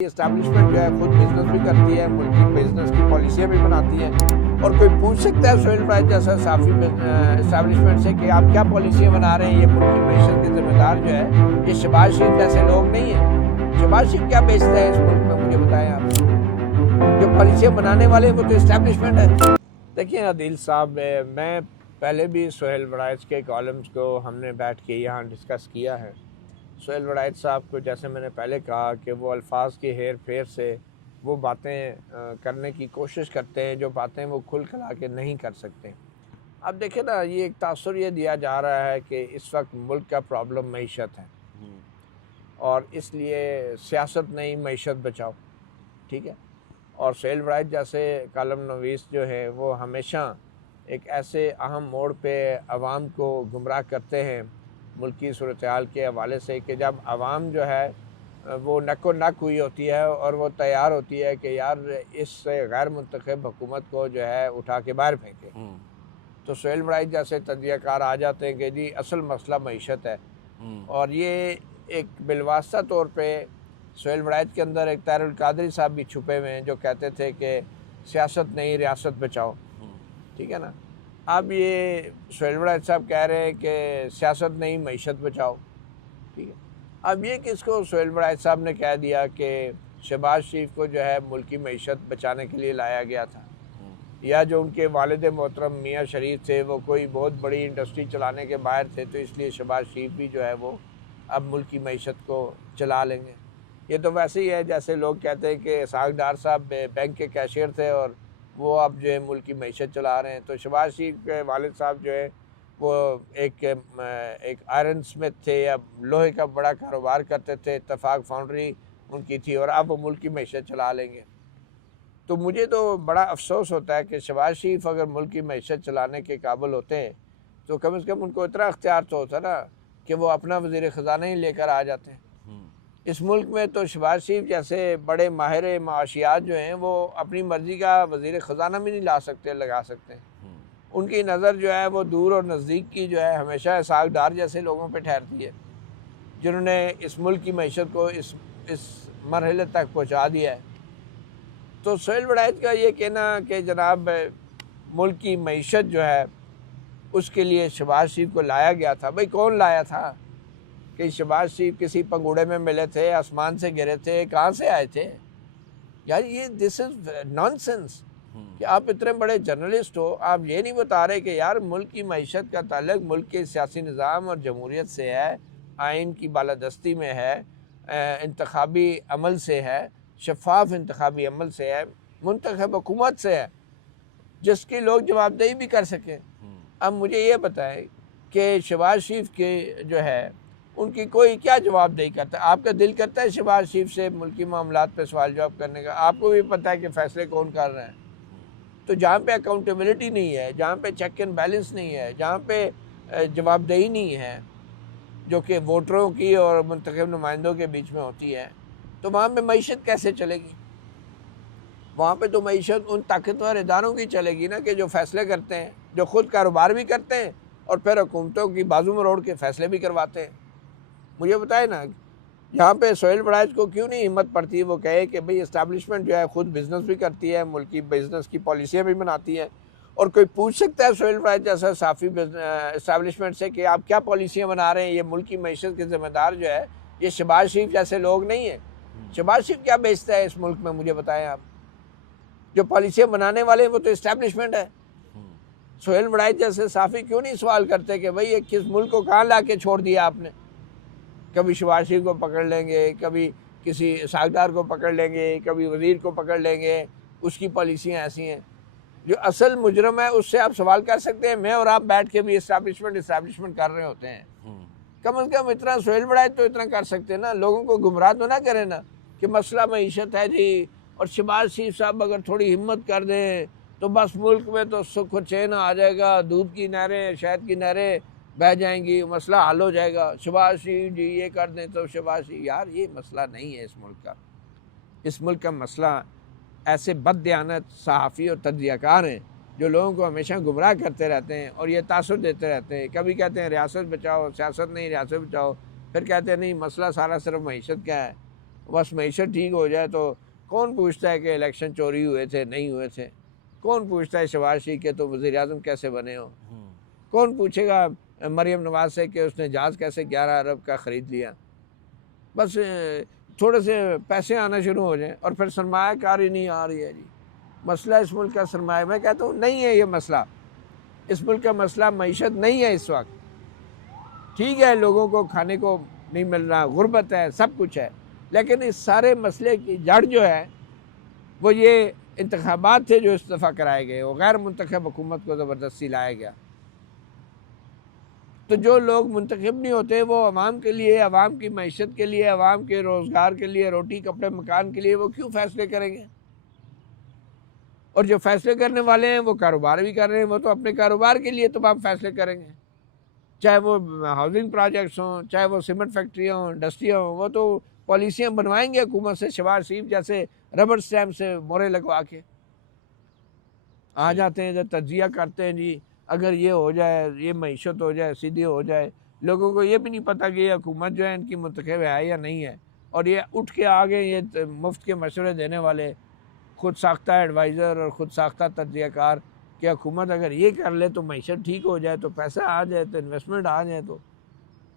Establishment जो है खुद बिजनेस भी करती है, मुल्की बिजनेस की पॉलिसियाँ भी बनाती है। और कोई पूछ सकता है सोहेल राइज जैसा साफी इस्टेब्लिशमेंट से कि आप क्या पॉलिसियाँ बना रहे हैं, ये मुल्की मैशत के जिम्मेदार जो है ये शहबाज शरीफ जैसे लोग नहीं हैं। शहबाज शरीफ क्या बेचता है इस मुल्क में, मुझे बताएं आप। जो पॉलिसियाँ बनाने वाले वो तो इस्टेब्लिशमेंट है। देखिए आदिल साहब, मैं पहले भी सोहेल राइज के कॉलम्स को हमने बैठ के यहाँ डिस्कस किया है। सोहेल राइज साहब को जैसे मैंने पहले कहा कि वो अल्फाज की हेर फेर से वो बातें करने की कोशिश करते हैं जो बातें वो खुल खला के नहीं कर सकते। अब देखें ना, ये एक तासुर ये दिया जा रहा है कि इस वक्त मुल्क का प्रॉब्लम मईशत है और इसलिए सियासत नहीं मईशत बचाओ, ठीक है। और सोहेल राइज जैसे कॉलम नवीस जो है वो हमेशा एक ऐसे अहम मोड़ पे आवाम को गुमराह करते हैं मुल्की सूरत हाल के हवाले से कि जब आवाम जो है वो नक्को नक हुई होती है और वो तैयार होती है कि यार इस गैर मुंतखब हुकूमत को जो है उठा के बाहर फेंके, तो सोहेल राइज जैसे तजज़ियाकार आ जाते हैं कि जी असल मसला मईशत है। और ये एक बिलवास्ता तौर पे सोहेल राइज के अंदर एक तारुल कादरी साहब भी छुपे हुए हैं जो कहते थे कि सियासत नहीं रियासत बचाओ, ठीक है ना। अब ये सोहेल राइज साहब कह रहे हैं कि सियासत नहीं मईशत बचाओ, ठीक है। अब ये किसको सोहेल राइज साहब ने कह दिया कि शहबाज शरीफ को जो है मुल्की मईशत बचाने के लिए लाया गया था, या जो उनके वालिद मोहतरम मियाँ शरीफ थे वो कोई बहुत बड़ी इंडस्ट्री चलाने के बाहर थे तो इसलिए शहबाज शरीफ भी जो है वो अब मुल्की मईशत को चला लेंगे। ये तो वैसे ही है जैसे लोग कहते हैं कि इसहाक डार साहब बैंक के कैशियर थे और वो अब जो है मुल्की मईशत चला रहे हैं। तो शहबाज शरीफ के वालिद साहब जो है वो एक आयरन स्मिथ थे या लोहे का बड़ा कारोबार करते थे, इत्तेफाक फाउंड्री उनकी थी, और अब वो मुल्की मईशत चला लेंगे। तो मुझे तो बड़ा अफसोस होता है कि शहबाज शरीफ अगर मुल्की मईशत चलाने के काबिल होते हैं तो कम से कम उनको इतना अख्तियार तो होता ना कि वो अपना वज़ीर ख़जाना ही लेकर आ जाते हैं। इस मुल्क में तो शहबाज शरीफ जैसे बड़े माहिर माशियात जो हैं वो अपनी मर्ज़ी का वज़ीर ख़जाना भी नहीं ला सकते, लगा सकते हैं। उनकी नज़र जो है वो दूर और नज़दीक की जो है हमेशा इसहाक डार जैसे लोगों पे ठहरती है जिन्होंने इस मुल्क की मईशत को इस मरहले तक पहुँचा दिया है। तो सोहेल राइज का ये कहना कि जनाब मुल्क की मईशत जो है उसके लिए शहबाज शरीफ को लाया गया था, भाई कौन लाया था? कि शहबाज शरीफ किसी पंगूड़े में मिले थे, आसमान से गिरे थे, कहाँ से आए थे? यार ये दिस इज़ नॉनसेंस कि आप इतने बड़े जर्नलिस्ट हो, आप ये नहीं बता रहे कि यार मुल्क की मईशत का ताल्लुक मुल्क के सियासी निज़ाम और जमहूरियत से है, आइन की बालादस्ती में है, इंतखाबी अमल से है, शफाफ इंतखाबी अमल से है, मुंतखब हुकूमत से है जिसकी लोग जवाबदेही भी कर सकें। अब मुझे ये बताएं कि शहबाज शरीफ के जो है उनकी कोई क्या जवाबदेही करता है? आपका दिल करता है शहबाज शरीफ से मुल्की मामलात पे सवाल जवाब करने का? आपको भी पता है कि फ़ैसले कौन कर रहे हैं। तो जहाँ पे अकाउंटेबिलिटी नहीं है, जहाँ पे चेक एंड बैलेंस नहीं है, जहाँ पे जवाबदेही नहीं है जो कि वोटरों की और मुंतखब नुमाइंदों के बीच में होती है, तो वहाँ पे मईशत कैसे चलेगी? वहाँ पे तो मईशत उन ताकतवर इदारों की चलेगी ना कि जो फ़ैसले करते हैं, जो ख़ुद कारोबार भी करते हैं और फिर हुकूमतों की बाजू में रोड़ के फ़ैसले भी करवाते हैं। मुझे बताए ना, यहाँ पे सोहेल राइज को क्यों नहीं हिम्मत पड़ती वो कहे कि भाई इस्टेब्लिशमेंट जो है खुद बिजनेस भी करती है, मुल्की बिजनेस की पॉलिसियाँ भी बनाती है। और कोई पूछ सकता है सोहेल राइज जैसा साफी इस्टेब्लिशमेंट से कि आप क्या पॉलिसियाँ बना रहे हैं, ये मुल्की मईशत के जिम्मेदार जो है ये शहबाज शरीफ जैसे लोग नहीं हैं। शहबाज शरीफ क्या बेचता है इस मुल्क में, मुझे बताएं आप। जो पॉलिसियाँ बनाने वाले हैं वो तो इस्टेब्लिशमेंट है। सोहेल राइज जैसे साफी क्यों नहीं सवाल करते कि भाई ये किस मुल्क को कहाँ ला के छोड़ दिया आपने? कभी शहबाज शरीफ को पकड़ लेंगे, कभी किसी इसहाक डार को पकड़ लेंगे, कभी वज़ीर को पकड़ लेंगे, उसकी पॉलिसियाँ ऐसी हैं। जो असल मुजरम है उससे आप सवाल कर सकते हैं, मैं और आप बैठ के भी इस्टेब्लिशमेंट कर रहे होते हैं। कम से कम इतना सोहेल राइज तो इतना कर सकते हैं ना, लोगों को गुमराह तो ना करें ना कि मसला मईशत है जी, और शहबाज शरीफ साहब अगर थोड़ी हिम्मत कर दें तो बस मुल्क में तो सुख और चैन आ जाएगा, दूध की नहरें शहद की नहरें बह जाएंगी, मसला हल हो जाएगा। शहबाज शरीफ जी ये कर दें तो शहबाज शरीफ, यार ये मसला नहीं है इस मुल्क का। इस मुल्क का मसला ऐसे बददियानत सहाफ़ी और तजज़ियाकार हैं जो लोगों को हमेशा गुमराह करते रहते हैं और ये तासुर देते रहते हैं। कभी कहते हैं रियासत बचाओ, सियासत नहीं रियासत बचाओ, फिर कहते हैं नहीं मसला सारा सिर्फ मईशत का है। बस मीशत ठीक हो जाए तो कौन पूछता है कि इलेक्शन चोरी हुए थे नहीं हुए थे, कौन पूछता है शहबाज शरीफ के तो वज़ीर आज़म कैसे बने हो, कौन पूछेगा मरियम नवाज से कि उसने जहाज़ कैसे 11 अरब का ख़रीद लिया। बस थोड़े से पैसे आना शुरू हो जाएं और फिर सरमायाकारी नहीं आ रही है जी। मसला इस मुल्क का सरमाया, मैं कहता हूँ नहीं है ये मसला, इस मुल्क का मसला मईशत नहीं है इस वक्त। ठीक है लोगों को खाने को नहीं मिल रहा, गुर्बत है, सब कुछ है, लेकिन इस सारे मसले की जड़ जो है वो ये इंतखाबात थे जो इस दफ़ा कराए गए, वो गैर मुंतखब हुकूमत को ज़बरदस्ती लाया गया। तो जो लोग मुंतखब नहीं होते वो अवाम के लिए, अवाम की मईशत के लिए, अवाम के रोज़गार के लिए, रोटी कपड़े मकान के लिए वो क्यों फ़ैसले करेंगे? और जो फ़ैसले करने वाले हैं वो कारोबार भी कर रहे हैं, वो तो अपने कारोबार के लिए तमाम फ़ैसले करेंगे, चाहे वो हाउसिंग प्रोजेक्ट्स हों, चाहे वो सीमेंट फैक्ट्रियाँ हों, इंडस्ट्रियाँ हों, वो तो पॉलिसियाँ बनवाएंगे हुकूमत से शहबाज शरीफ जैसे रबड़ स्टैम्प से मोहरे लगवा के आ जाते हैं, जब तज्जिया करते हैं जी अगर ये हो जाए, ये मईशत हो जाए, सीधी हो जाए। लोगों को ये भी नहीं पता कि ये हुकूमत जो है इनकी मुंतखब है या नहीं है, और ये उठ के आ गए ये मुफ्त के मशवरे देने वाले खुद साख्ता एडवाइज़र और ख़ुद साख्ता तज्जियाकार कि हुकूमत अगर ये कर ले तो मईशत ठीक हो जाए, तो पैसा आ जाए, तो इन्वेस्टमेंट आ जाए, तो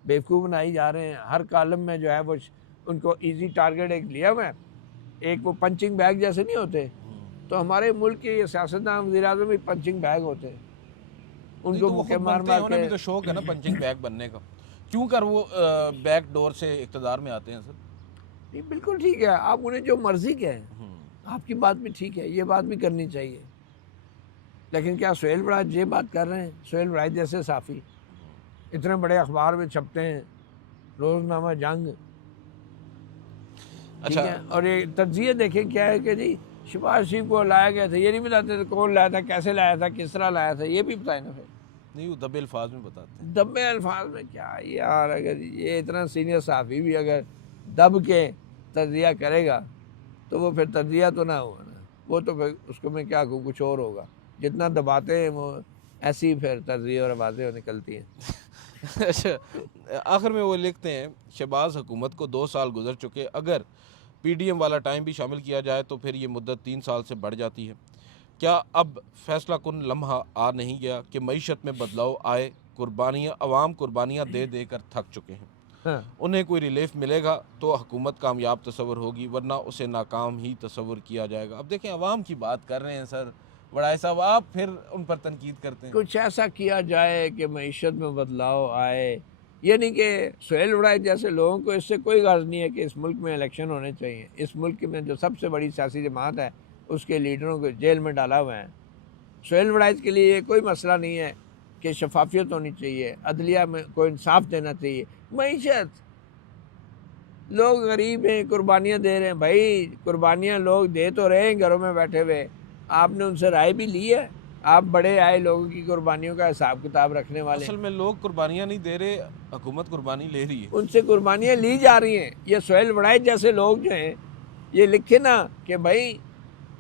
बेवकूफ़ बनाई जा रहे हैं। हर कॉलम में जो है वो उनको ईजी टारगेट एक लिया हुआ है, एक वो पंचिंग बैग जैसे नहीं होते, तो हमारे मुल्क के ये सियासतदान वज़ीर आज़म भी पंचिंग बैग होते हैं, उनको मुक्के मार मार के। तो शौक है ना पंचिंग बैग बनने का, क्यों कर वो बैक डोर से इक़्तिदार में आते हैं सर? नहीं बिल्कुल ठीक है, आप उन्हें जो मर्जी कहें, आपकी बात भी ठीक है, ये बात भी करनी चाहिए, लेकिन क्या सुहेल वड़ाइच ये बात कर रहे हैं? सुहेल वड़ाइच जैसे साफ़ी इतने बड़े अखबार में छपते हैं, रोज़नामा जंग, अच्छा है? और ये तज्जिए देखें क्या है कि जी शहबाज शरीफ को लाया गया था, ये नहीं बताते कौन लाया था, कैसे लाया था, किस तरह लाया था, ये भी बताए ना। फिर नहीं वो दबे अल्फाज में बताते हैं। दबे अल्फाज में क्या यार, अगर ये इतना सीनियर साफ़ी भी अगर दब के तज्जिया करेगा तो वो फिर तज्जिया तो ना होगा ना, वो तो फिर उसको मैं क्या कहूँ, कुछ और होगा। जितना दबाते हैं वो ऐसी फिर तज्जिया और आवाज़ें निकलती हैं। अच्छा आखिर में वो लिखते हैं शहबाज हुकूमत को 2 साल गुजर चुके, अगर पीडीएम वाला टाइम भी शामिल किया जाए तो फिर ये मुद्दत 3 साल से बढ़ जाती है। क्या अब फैसला कुन लम्हा आ नहीं गया कि मईशत में बदलाव आए? कुर्बानियाँ अवाम कुर्बानियाँ दे दे कर थक चुके हैं। हाँ। उन्हें कोई रिलीफ मिलेगा तो हुकूमत कामयाब तस्वर होगी, वरना उसे नाकाम ही तस्वर किया जाएगा। अब देखें अवाम की बात कर रहे हैं सर वड़ाई साहब, आप फिर उन पर तनकीद करते हैं। कुछ ऐसा किया जाए कि मईशत में बदलाव आए, ये नहीं कि सुहेल वड़ाइच जैसे लोगों को इससे कोई गर्ज नहीं है कि इस मुल्क में इलेक्शन होने चाहिए। इस मुल्क में जो सबसे बड़ी सियासी जमात है उसके लीडरों को जेल में डाला हुआ है। सुहेल वड़ाइच के लिए ये कोई मसला नहीं है कि शफाफियत होनी चाहिए, अदलिया में को इंसाफ देना चाहिए। मईशत, लोग गरीब हैं, कुर्बानियाँ दे रहे हैं, भाई कुर्बानियाँ लोग दे तो रहे हैं घरों में बैठे हुए, आपने उनसे राय भी ली है? आप बड़े आए लोगों की कुर्बानियों का हिसाब किताब रखने वाले। असल में लोग कुर्बानियाँ नहीं दे रहे, हुकूमत कुर्बानी ले रही है, उनसे कुर्बानियाँ ली जा रही हैं। ये सुहेल वड़ाइच जैसे लोग जो हैं ये लिखे ना कि भाई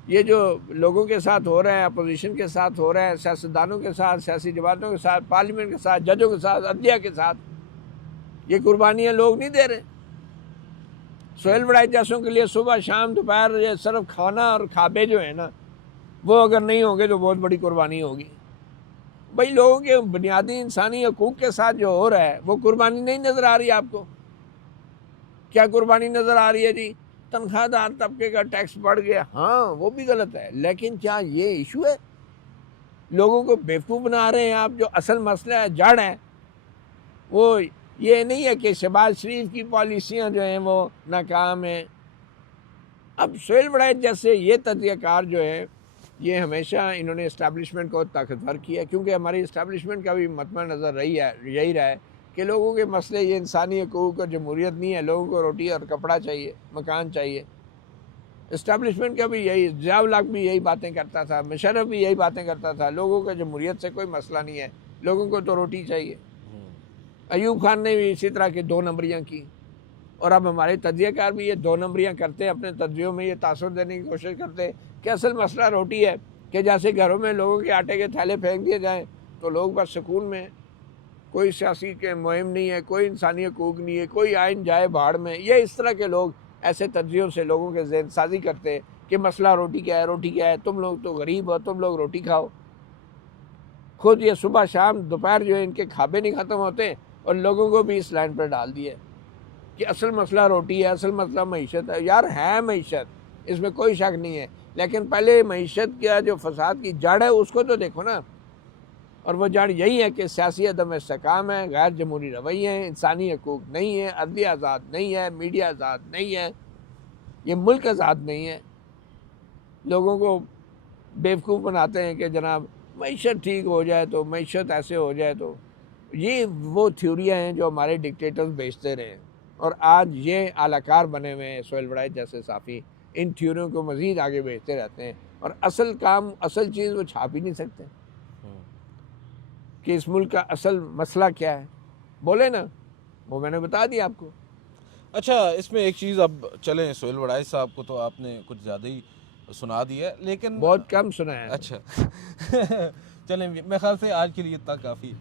ये जो लोगों के साथ हो रहा है, अपोजिशन के साथ हो रहा है, सियासतदानों के साथ, सियासी जमातों के साथ, पार्लियामेंट के साथ, जजों के साथ, अदलिया के साथ, ये कुर्बानियाँ लोग नहीं दे रहे। सुहेल वड़ाइच जैसों के लिए सुबह शाम दोपहर ये सिर्फ खाना और खाबे जो है ना वो अगर नहीं होंगे तो बहुत बड़ी कुर्बानी होगी। भाई लोगों के बुनियादी इंसानी हकूक़ के साथ जो हो रहा है वो कुर्बानी नहीं नज़र आ रही आपको? क्या कुर्बानी नज़र आ रही है जी? तनख्वाहदार तबके का टैक्स बढ़ गया, हाँ वो भी गलत है, लेकिन क्या ये इशू है? लोगों को बेवकूफ़ बना रहे हैं आप। जो असल मसला है, जड़ है, वो ये नहीं है कि शहबाज शरीफ की पॉलिसियाँ जो हैं वो नाकाम हैं। अब सुहेल वड़ाइच जैसे ये तज्जियाकार जो है ये हमेशा इन्होंने इस्टेब्लिशमेंट को ताकतवर किया, क्योंकि हमारी इस्टेब्लिशमेंट का भी मतमा नज़र यही रहा है कि लोगों के मसले ये इंसानी हकूक़ और जमहूरियत नहीं है, लोगों को रोटी और कपड़ा चाहिए, मकान चाहिए। इस्टेब्लिशमेंट का भी यही, ज़िया-उल-हक भी यही बातें करता था, मुशर्रफ भी यही बातें करता था, लोगों का जमहूरियत से कोई मसला नहीं है, लोगों को तो रोटी चाहिए। अयूब खान ने भी इसी तरह की 2 नंबरियाँ की, और अब हमारे तज्जियाकार भी ये 2 नंबरियाँ करते हैं, अपने तज्जियों में ये तासुर देने की कोशिश करते हैं कि असल मसला रोटी है, कि जैसे घरों में लोगों के आटे के थैले फेंक दिए जाएँ तो लोग बस सुकून में, कोई सियासी के मुहिम नहीं है, कोई इंसानी हकूक़ नहीं है, कोई आइन जाए भाड़ में। ये इस तरह के लोग ऐसे तज्जियों से लोगों के जहन साजी करते हैं कि मसला रोटी क्या है, रोटी क्या है, तुम लोग तो गरीब हो, तुम लोग रोटी खाओ। खुद ये सुबह शाम दोपहर जो है इनके खाबे नहीं ख़त्म होते और लोगों को भी इस लाइन पर डाल दिया कि असल मसला रोटी है, असल मसला मईशत है। यार है मईशत, इसमें कोई शक नहीं है, लेकिन पहले मईशत का जो फसाद की जड़ है उसको तो देखो ना। और वो जड़ यही है कि सियासी अदम इस्तेकाम है, गैर जमहूरी रवैये हैं, इंसानी हकूक़ नहीं है, अदली आज़ाद नहीं है, मीडिया आज़ाद नहीं है, ये मुल्क आज़ाद नहीं है। लोगों को बेवकूफ़ बनाते हैं कि जनाब मईशत ठीक हो जाए तो, मईशत ऐसे हो जाए तो। ये वो थ्योरियाँ हैं जो हमारे डिक्टेटर्स बेचते रहे और आज ये आलाकार बने हुए हैं। सोहेल वड़ाइच जैसे साफ़ी इन थ्योरियों को मज़ीद आगे बेचते रहते हैं और असल काम, असल चीज़ वो छाप ही नहीं सकते कि इस मुल्क का असल मसला क्या है। बोले ना, वो मैंने बता दिया आपको। अच्छा, इसमें एक चीज़ अब चलें, सोहेल वड़ाइच साहब को तो आपने कुछ ज़्यादा ही सुना दिया है, लेकिन बहुत कम सुना है। अच्छा चलें, मेरे ख्याल से आज के लिए इतना काफ़ी है।